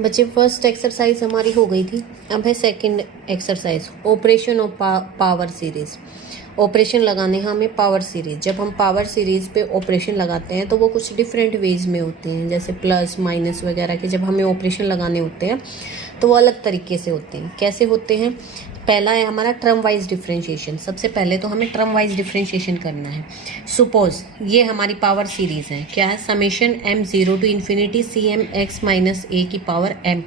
बच्चे first exercise हमारी हो गई थी। अब है second exercise, operation of power series. Operation लगाने हैं हमें पावर सीरीज। जब हम पावर सीरीज पे ऑपरेशन लगाते हैं तो वो कुछ डिफरेंट वेज में होते हैं, जैसे प्लस माइनस वगैरह के जब हमें ऑपरेशन लगाने होते हैं तो वो अलग तरीके से होते हैं। कैसे होते हैं? पहला है हमारा टर्म वाइज डिफरेंशिएशन। सबसे पहले तो हमें टर्म वाइज डिफरेंशिएशन करना है। सपोज ये हमारी पावर सीरीज है, क्या है? Summation m0 to infinity C M X minus A की power m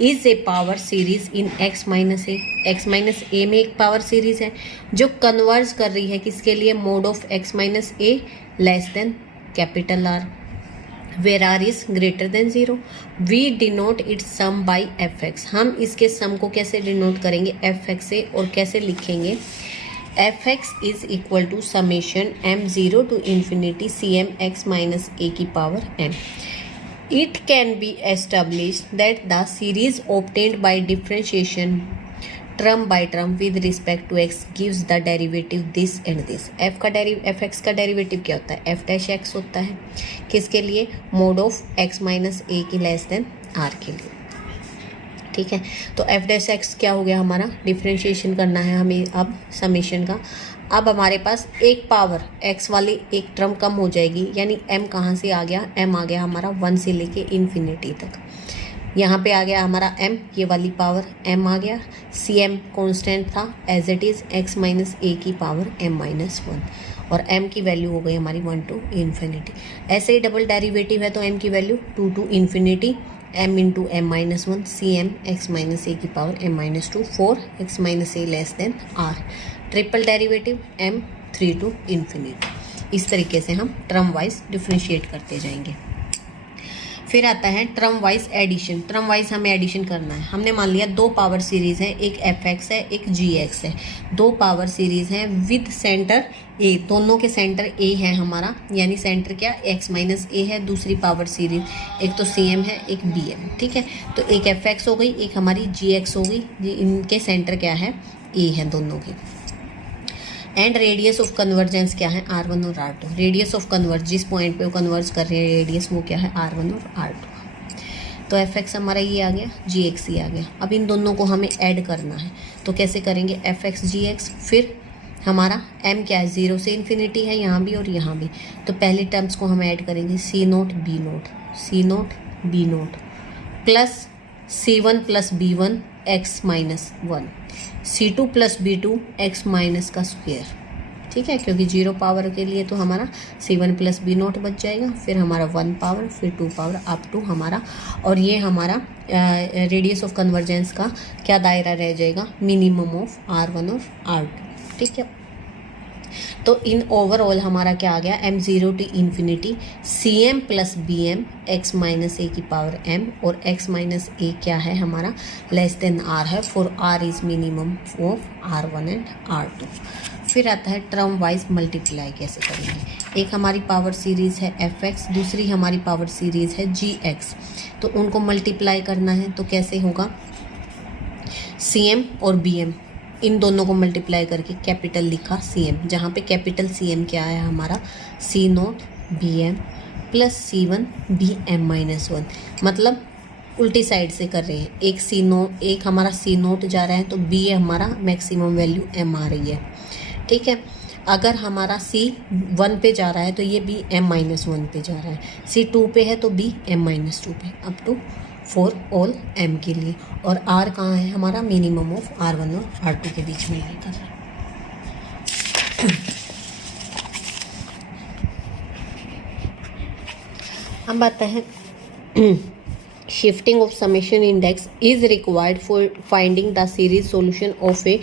is a power series in x minus A. x minus A में एक पावर सीरीज है जो कन्वर्ज कर रही है किसके लिए? Mode of x minus A less then capital R, where r is greater than 0. We denote its sum by fx. हम इसके सम को कैसे डिनोट करेंगे? fx से। और कैसे लिखेंगे? fx is equal to summation m0 to infinity cm x minus a की power m. It can be established that the series obtained by differentiation term by term with respect to x gives the derivative this and this. F x का derivative क्या होता है? F dash x होता है। किसके लिए? Mode of x minus A की less than are के लिए। ठीक है, तो एफ डैश एक्स क्या हो गया हमारा? डिफरेंशिएशन करना है हमें अब समेशन का। अब हमारे पास एक पावर एक्स वाली एक टर्म कम हो जाएगी, यानी एम कहाँ से आ गया? एम आ गया हमारा 1 से लेके इन्फिनिटी तक। यहाँ पे आ गया हमारा m, ये वाली पावर m आ गया। सी एम कॉन्स्टेंट था as it is x minus A की पावर m माइनस 1, और m की वैल्यू हो गई हमारी 1 टू इन्फिनिटी। ऐसे ही डबल डेरिवेटिव है तो m की value 2 to infinity m into M minus 1 C M X minus A की power m minus 2 4 x minus A less than r। Triple derivative m 3 to infinity. इस तरीके से हम term wise differentiate करते जाएंगे। फिर आता है term wise addition. Term wise हमें एडिशन करना है। हमने मान लिया दो पावर सीरीज है, एक एफ एक्स है एक जी एक्स है। दो पावर सीरीज है विद सेंटर ए, दोनों के सेंटर ए है हमारा, यानी सेंटर क्या? एक्स माइनस ए है। दूसरी पावर सीरीज एक तो सी एम है एक बी एम। ठीक है, तो एक एफ एक्स हो गई, एक हमारी जी एक्स हो गई। इनके सेंटर क्या है? ए है दोनों के। एंड रेडियस ऑफ कन्वर्जेंस क्या है? R1 और R2। रेडियस ऑफ कन्वर्ज, जिस पॉइंट पे वो कन्वर्ज कर रहे हैं रेडियस, वो क्या है? R1 और R2। तो एफ एक्स हमारा ये आ गया, जी एक्स ये आ गया। अब इन दोनों को हमें ऐड करना है, तो कैसे करेंगे? एफ एक्स जी एक्स, फिर हमारा m क्या है? 0 से इन्फिनिटी है यहाँ भी और यहाँ भी। तो पहले टर्म्स को हम ऐड करेंगे, C naught B naught, C naught B naught plus C1 plus B1 x minus 1, C2 plus B2 x minus का स्क्वायर। ठीक है, क्योंकि 0 पावर के लिए तो हमारा C1 प्लस बी नोट बच जाएगा, फिर हमारा 1 पावर, फिर 2 पावर अप टू हमारा। और ये हमारा रेडियस ऑफ कन्वर्जेंस का क्या दायरा रह जाएगा? मिनिमम ऑफ R1 और R2। ठीक है, तो इन ओवरऑल हमारा क्या आ गया? m0 to infinity cm plus B M X minus A की पावर m, और x माइनस ए क्या है हमारा? लेस देन r है, for r is minimum of R1 and R2। फिर आता है टर्म वाइज मल्टीप्लाई कैसे करेंगे। एक हमारी पावर सीरीज़ है fx, दूसरी हमारी पावर सीरीज़ है gx, तो उनको मल्टीप्लाई करना है। तो कैसे होगा? cm और bm, इन दोनों को मल्टीप्लाई करके कैपिटल लिखा CM, जहाँ पे कैपिटल CM क्या है हमारा? C note BM plus C1 BM minus 1। मतलब उल्टी साइड से कर रहे हैं। एक हमारा C नोट जा रहा है तो B हमारा मैक्सिमम वैल्यू M आ रही है। ठीक है, अगर हमारा C 1 पे जा रहा है तो ये B M माइनस 1 पे जा रहा है। C 2 पे है तो B M माइनस 2 पे, up to for all m के लिए। और r कहाँ है हमारा? मिनिमम ऑफ R1 और R2 के बीच में ये कर रहा है। अब आता है shifting of summation index is required for finding the series solution of A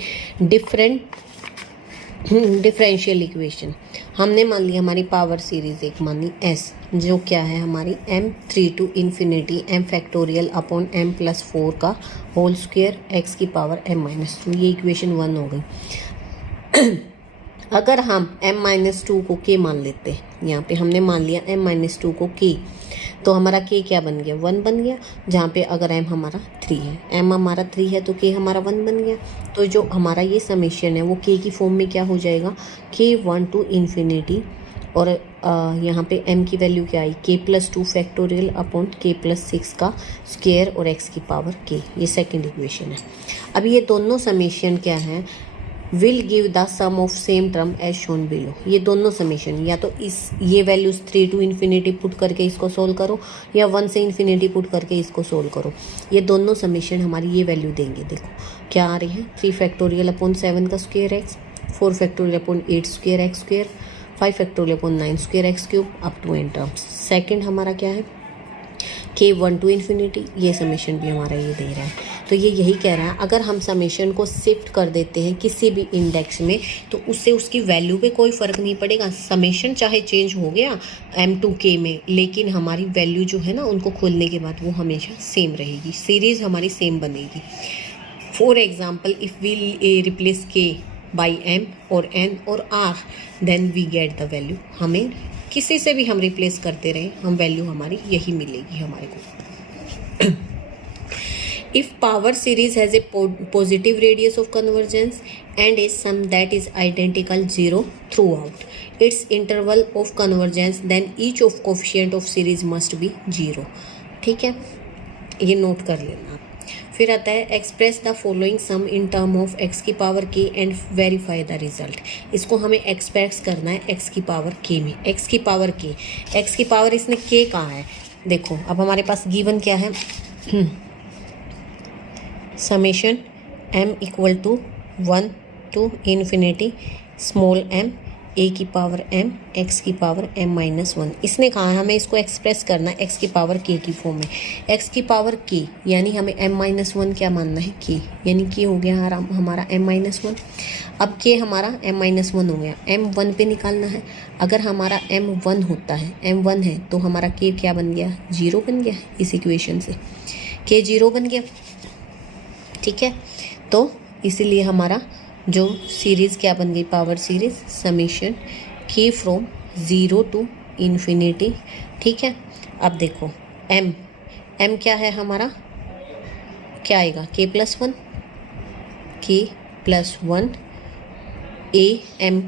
differential equation. हमने मान लिया हमारी पावर सीरीज एक मानी S, जो क्या है हमारी m3 to infinity m factorial upon m plus 4 का होल स्क्वायर x की पावर m माइनस 2। ये इक्वेशन 1 हो गई। अगर हम m माइनस 2 को k मान लेते हैं, यहाँ पे हमने मान लिया m माइनस 2 को k, तो हमारा k क्या बन गया? 1 बन गया। जहाँ पे अगर m हमारा 3 है, m हमारा 3 है तो k हमारा 1 बन गया। तो जो हमारा ये समेशन है वो k की फॉर्म में क्या हो जाएगा? k 1 टू इन्फिनिटी, और यहाँ पे m की वैल्यू क्या आई, k+2 फैक्टोरियल अपॉन k+6 का स्क्वायर और x की पावर k, ये सेकंड इक्वेशन है। अब ये दोनों समेशन क्या है, will give the sum of same term as shown below. ये दोनों समेशन या तो ये वैल्यूज 3 to इन्फिनिटी पुट करके इसको सोल्व करो या 1 से इन्फिनिटी पुट करके इसको सोल्व करो। ये दोनों समेशन हमारी ये वैल्यू देंगे। देखो क्या आ रही है, 3 फैक्टोरियल अपॉन 7 का square x, 4 factorial upon 8 square x square, 5 factorial upon 9 square x cube up to n terms. Second हमारा क्या है, k1 to इन्फिनिटी, ये समेशन भी हमारा ये दे रहा है। तो ये यही कह रहा है अगर हम समेशन को शिफ्ट कर देते हैं किसी भी इंडेक्स में तो उससे उसकी वैल्यू पे कोई फ़र्क नहीं पड़ेगा। समेशन चाहे चेंज हो गया m to k में, लेकिन हमारी वैल्यू जो है ना उनको खोलने के बाद वो हमेशा सेम रहेगी, सीरीज़ हमारी सेम बनेगी। For example if we replace k by m और n और r, then we get the value. हमें किसी से भी हम रिप्लेस करते रहें, हम वैल्यू हमारी यही मिलेगी हमारे को। If power series has a positive radius of convergence and a sum that is identical 0 throughout its interval of convergence, then each of coefficient of series must be 0। ठीक है, ये नोट कर लेना आप। फिर आता है express the following sum in term of x की power k and verify the result. इसको हमें एक्सप्रेस करना है x की पावर k में। x की पावर k, x की पावर इसने k कहाँ है, देखो अब हमारे पास गिवन क्या है, summation m equal to 1 to infinity small m a की पावर m x की पावर m-1। इसने कहा है हमें इसको एक्सप्रेस करना है x की पावर k की फॉर्म में। x की पावर k यानी हमें m-1 क्या मानना है, k, यानी k हो गया हमारा m-1। अब k हमारा m-1 हो गया, m1 पे निकालना है। अगर हमारा m1 होता है, m1 है तो हमारा k क्या बन गया, 0 बन गया। इस इक्वेशन से k 0 बन गया। ठीक है, तो इसीलिए हमारा जो सीरीज़ क्या बन गई, power series summation k from 0 to infinity. ठीक है, अब देखो m क्या है हमारा, क्या आएगा k+1 a m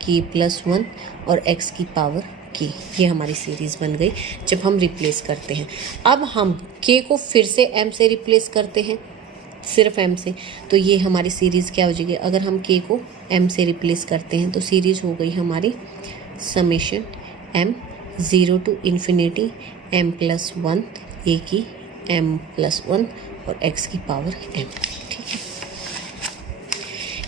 k+1 और x की पावर k, ये हमारी सीरीज़ बन गई जब हम रिप्लेस करते हैं। अब हम k को फिर से m से रिप्लेस करते हैं, सिर्फ m से, तो ये हमारी सीरीज़ क्या हो जाएगी, अगर हम k को m से रिप्लेस करते हैं तो सीरीज़ हो गई हमारी summation m 0 to infinity m+1 a की m+1 और x की पावर m। ठीक है,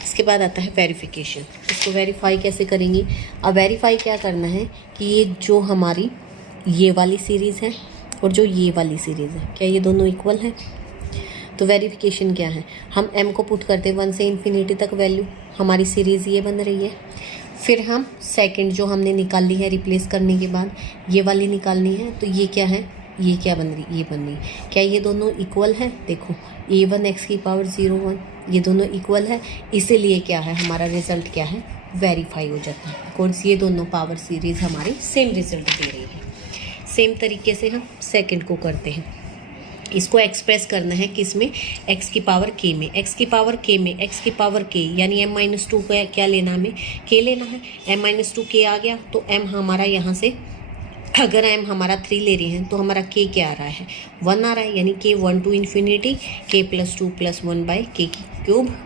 इसके बाद आता है वेरिफिकेशन। इसको वेरीफाई कैसे करेंगे, अब वेरीफाई क्या करना है कि ये जो हमारी ये वाली सीरीज़ है और जो ये वाली सीरीज़ है, क्या ये दोनों इक्वल है। तो वेरिफिकेशन क्या है, हम m को पुट करते हैं 1 से इन्फिनिटी तक वैल्यू, हमारी सीरीज़ ये बन रही है। फिर हम सेकंड जो हमने निकाल ली है रिप्लेस करने के बाद, ये वाली निकालनी है। तो ये क्या है, ये क्या बन रही, ये बन रही, क्या ये दोनों इक्वल है। देखो a1 x की पावर 0 1, ये दोनों इक्वल है, इसीलिए क्या है हमारा रिजल्ट क्या है, वेरीफाई हो जाता है। बिकॉज ये दोनों पावर सीरीज़ हमारी सेम रिजल्ट दे रही है। सेम तरीके से हम सेकंड को करते हैं। इसको एक्सप्रेस करना है किस में, x की पावर k में। x की पावर k में x की पावर k यानी m-2 का क्या लेना, हमें k लेना है। m-2 k आ गया तो m हमारा यहाँ से, अगर m हमारा 3 ले रहे हैं तो हमारा k क्या आ रहा है, 1 आ रहा है, यानी k 1 to infinity k+2 + 1 by k की क्यूब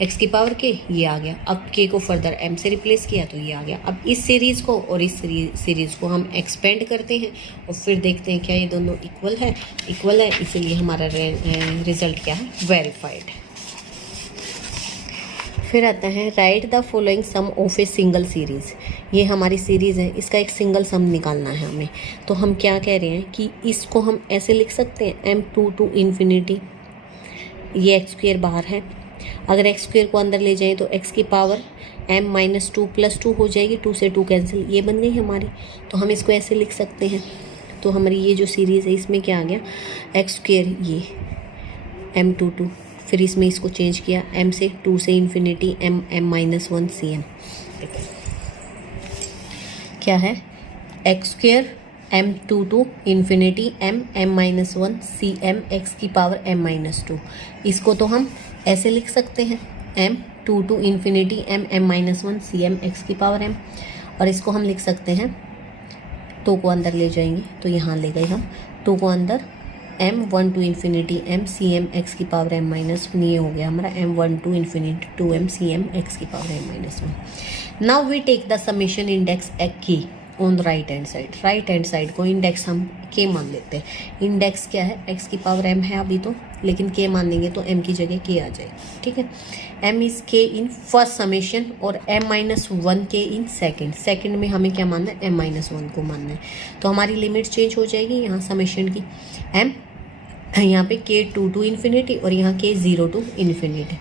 x की पावर k, ये आ गया। अब k को फर्दर m से रिप्लेस किया तो ये आ गया। अब इस सीरीज़ को और इस सीरीज़ को हम एक्सपेंड करते हैं और फिर देखते हैं क्या ये दोनों इक्वल है, इसीलिए हमारा रिजल्ट क्या है, वेरीफाइड। फिर आता है write the following sum of a single series. ये हमारी सीरीज़ है, इसका एक सिंगल सम निकालना है हमें। तो हम क्या कह रहे हैं कि इसको हम ऐसे लिख सकते हैं m2 to इन्फिनिटी, ये x² बाहर है, अगर x² को अंदर ले जाएं तो x की पावर m-2 + 2 हो जाएगी, 2 से 2 कैंसिल, ये बन गई हमारी। तो हम इसको ऐसे लिख सकते हैं। तो हमारी ये जो सीरीज़ है इसमें क्या आ गया, x², ये m2 फिर इसमें इसको चेंज किया m से 2 से इन्फिनिटी m-1 cm। देखो क्या है, x² m2 to infinity m-1 cm x की पावर m-2। इसको तो हम ऐसे लिख सकते हैं m2 to infinity m-1 cm x की पावर m। और इसको हम लिख सकते हैं, 2 को अंदर ले जाएंगे तो यहाँ ले गए हम 2 को अंदर, m1 to infinity m C M X की पावर m माइनस 1, ये हो गया हमारा m1 to infinity 2m C M X की power m minus 1। Now we take the summation index k on the right hand side. Right hand side को index हम k मान लेते हैं। इंडेक्स क्या है, x की पावर m है अभी तो, लेकिन k मान लेंगे तो m की जगह k आ जाएगी, ठीक है। m is k in first summation और m minus 1 k in second. Second में हमें क्या मानना है, m माइनस 1 को मानना है। तो हमारी लिमिट चेंज हो जाएगी यहाँ समेशन की, m यहाँ पे k 2 टू इन्फिनिटी और यहाँ k 0 टू इन्फिनिटी,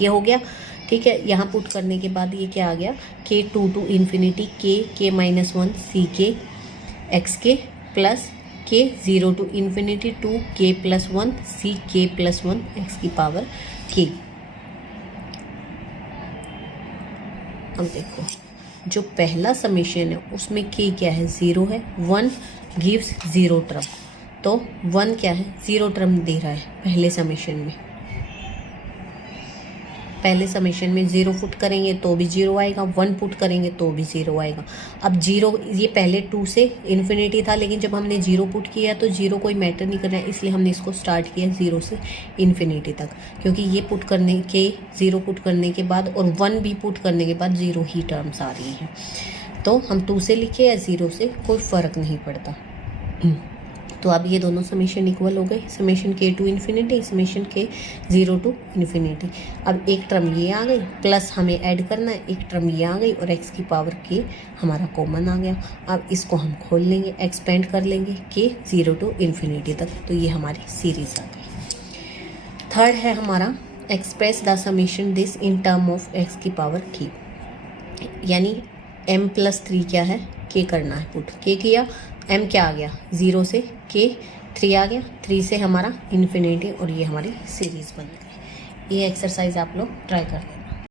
ये हो गया, ठीक है। यहाँ पुट करने के बाद ये क्या आ गया, k 2 to infinity k minus 1 c k x k plus k 0 to infinity 2 k plus 1 c k plus 1 x की पावर k। अब देखो जो पहला समेशन है उसमें k क्या है, 0 है, 1 गिव्स 0 टर्म, तो 1 क्या है, 0 टर्म दे रहा है पहले समेशन में। पहले समेशन में 0 पुट करेंगे तो भी 0 आएगा, 1 पुट करेंगे तो भी 0 आएगा। अब 0 ये पहले 2 से इन्फिनिटी था, लेकिन जब हमने 0 पुट किया तो 0 कोई मैटर नहीं कर रहा है, इसलिए हमने इसको स्टार्ट किया 0 से इन्फिनिटी तक, क्योंकि ये पुट करने के 0 पुट करने के बाद और 1 भी पुट करने के बाद 0 ही टर्म्स आ रही हैं। तो हम 2 से लिखे या 0 से कोई फ़र्क नहीं पड़ता। तो अब ये दोनों समेशन इक्वल हो गए, summation k to infinity, summation k 0 to infinity. अब एक टर्म ये आ गई, प्लस हमें ऐड करना है, एक टर्म ये आ गई और x की पावर k हमारा कॉमन आ गया। अब इसको हम खोल लेंगे, एक्सपेंड कर लेंगे k 0 टू इन्फिनिटी तक, तो ये हमारी सीरीज आ गई। थर्ड है हमारा express the summation this in term of x की पावर k, यानी m प्लस 3 क्या है, k करना है पुट, k किया, m क्या आ गया, 0 से k 3 आ गया, 3 से हमारा इन्फिनिटी, और ये हमारी सीरीज़ बन गई। ये एक्सरसाइज आप लोग ट्राई कर लें।